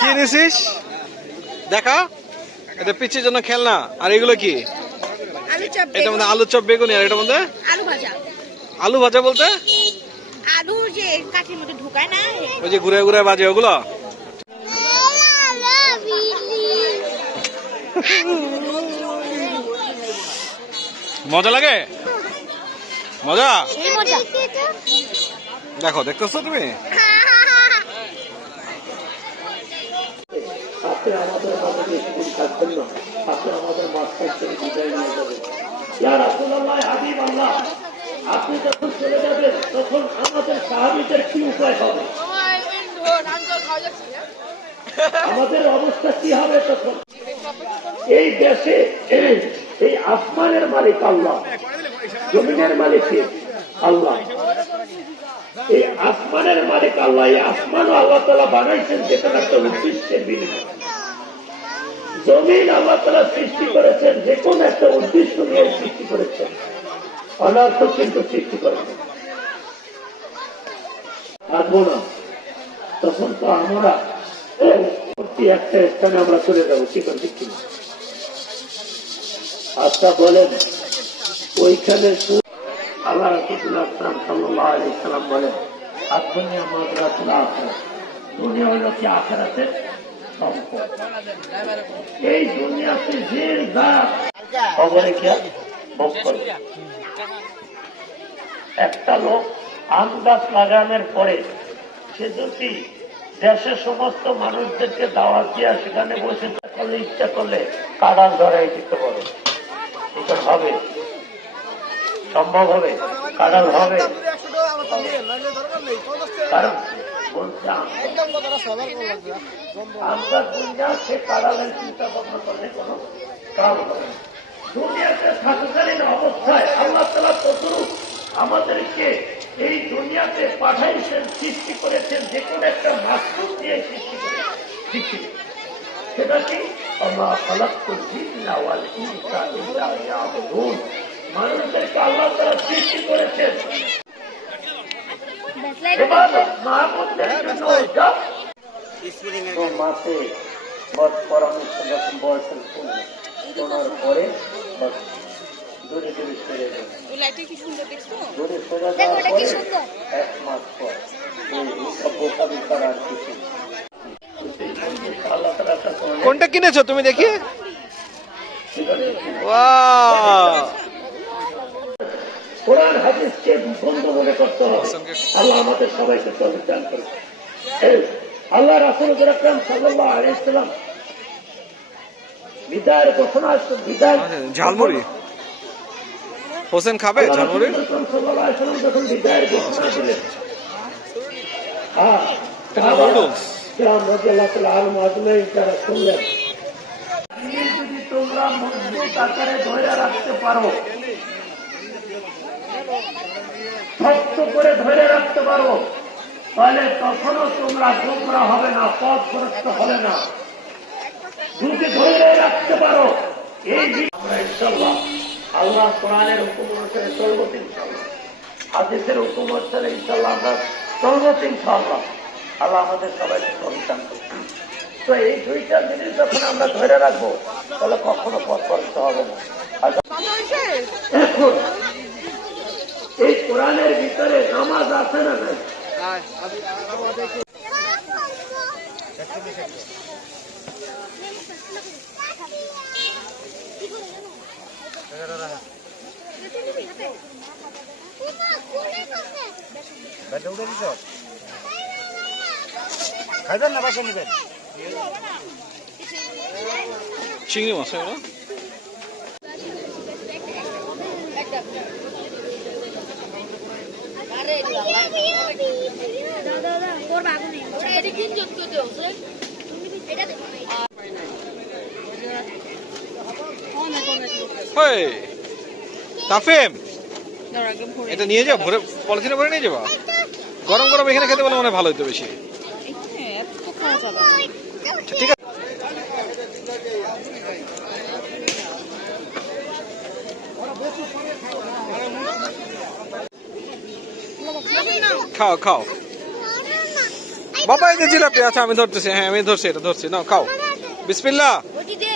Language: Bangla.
কি নিছিস দেখা, এটা পিচির জন্য খেলনা। আর এগুলো কি? এটা মধ্যে আলু চপ, বেগুনি, আর এটা মধ্যে আলু ভাজা। আলু ভাজা বলতে আলু যে কাঠির মধ্যে ঢুকায় না, ওই যে ঘুরে ঘুরে বাজে ওগুলো। মজা লাগে, মজা। দেখো, দেখতেছো তুমি? আপনি আমাদের মাঝে বেশিদিন থাকবেন না, আপনি আমাদের মাঝখান থেকে বিদায় নিয়ে যাবেন। ইয়া রাসূলুল্লাহ, হাবিব আল্লাহ, আপনি যখন চলে যাবেন তখন আমাদের সাহাবীদের কি উপায় হবে? আমাদের অবস্থা কি হবে তখন? এই দেশে এই আসমানের মালিক আল্লাহ, জমিনের মালিক আল্লাহ। এই আসমানের মালিক আল্লাহ, এই আসমানও আল্লাহ তাআলা বানাইছেন যেখানে একটা উদ্দেশ্যের বিনিময়ে। জমিন আল্লাহ তাআলা সৃষ্টি করেছেন যে কোন একটা উদ্দেশ্য নিয়ে সৃষ্টি করেছেন, অনর্থ কিন্তু সৃষ্টি করেছেন। থাকবো না তখন তো আমরা একটা স্থানে আমরা চলে যাবো, কি করে দেখছি না। আচ্ছা বলেন, ওইখানে আল্লাহ রাসূলুল্লাহ সাল্লাল্লাহু আলাইহি সাল্লাম বলেন, আদ-দুনিয়া মাযরাতুল আখিরাহ, দুনিয়া হলো কি আখিরাতের সম্পদ। এই দুনিয়াতে যে যা খবরে কি ভোগ করবে। একটা লোক আম গাছ লাগানোর পরে সে যদি দেশের সমস্ত মানুষদেরকে দাওয়াত দিয়া সেখানে বসে করলে, ইচ্ছা করলে কাঁড়া ধরাই দিতে পারে, এটা হবে সম্ভব হবে? কাঁড়াল হবে? কারণ বলছে আমরা দুনিয়া সে কাঁড়ালের চিন্তা ভাবনা করলে কোনো কাজ হবে না। দুনিয়াতে থাকাকালীন অবস্থায় আল্লাহ তাআলা কতটুকু আমাদেরকে এই দুনিয়াতে পাঠাইছেন, সৃষ্টি করেছেন, যে কোনো একটা মাশরুম দিয়ে সৃষ্টি করেছেন। সেটা কি? ওমা খালাকতুল জিন্না ওয়াল ইনসা ইল্লা লিয়াবুদুন। মানুষদেরকে আল্লাহ তাআলা সৃষ্টি করেছেন ইবাদত মাবুদের জন্য। তো মাসে বস পরামর্শ যখন বয়সের শোনার পরে বস দূরে দূরে সরে যাবে। দূরে সরে যাওয়ার পরে 1 মাস পর সব বোকা বিকার আর কিছু। কোনটা কিনেছো তুমি দেখি? ওয়াও, কোরআন হাদিসকে বন্ধ মনে করতে হবে। আল্লাহ আমাদের সবাইকে তৌফিক দান করুন। আল্লাহ রাসূল আকরাম সাল্লাল্লাহু আলাইহি ওয়াসাল্লাম বিদায়ের ঘোষণা, বিদায় ঝালমুড়ি হোসেন খাবে ঝালমুড়ি? সাল্লাল্লাহু আলাইহি ওয়াসাল্লাম যখন বিদায়ের ঘোষণা দিলেন, তারা শুনলেন, যদি তোমরা মজবুত আকারে ধরে রাখতে পারো, শক্ত করে ধরে রাখতে পারো, তাহলে তখনও তোমরা গোমরা হবে না, পথভ্রষ্ট হবে না। যদি ধরে রাখতে পারো, এই আমরা ইনশাআল্লাহ আল্লাহ কোরআনের হুকুম অনুসারে চলবো, ইনশাআল্লাহ হাদিসের হুকুম অনুসারে ইনশাআল্লাহ আমরা চলবো, ইনশাআল্লাহ। আল্লাহ আমাদের সবাইকে সন্তান করছে। তো এই দুইটা জিনিস যখন আমরা ধরে রাখবো, তাহলে কখনো পথভ্রষ্ট হবে না। এখন এই কোরআনের ভিতরে নামাজ আছে না নাই? খাইবেন না বাসা নিবেন? চিংড়ি মাছ এগুলো? তাফিম, এটা নিয়ে যাও, ভরে পলিথিনে ভরে নিয়ে যাবো। গরম গরম এখানে খেতে বলে মনে হয় ভালো হতো বেশি। এত তো খাওয়া যাবে না। ঠিক আছে, খাও খাও বাবা, এই যে জিলাপি। আচ্ছা আমি ধরতেছি, হ্যাঁ আমি ধরছি, এটা ধরছি, নাও খাও। বিসমিল্লাহ। ওটি দে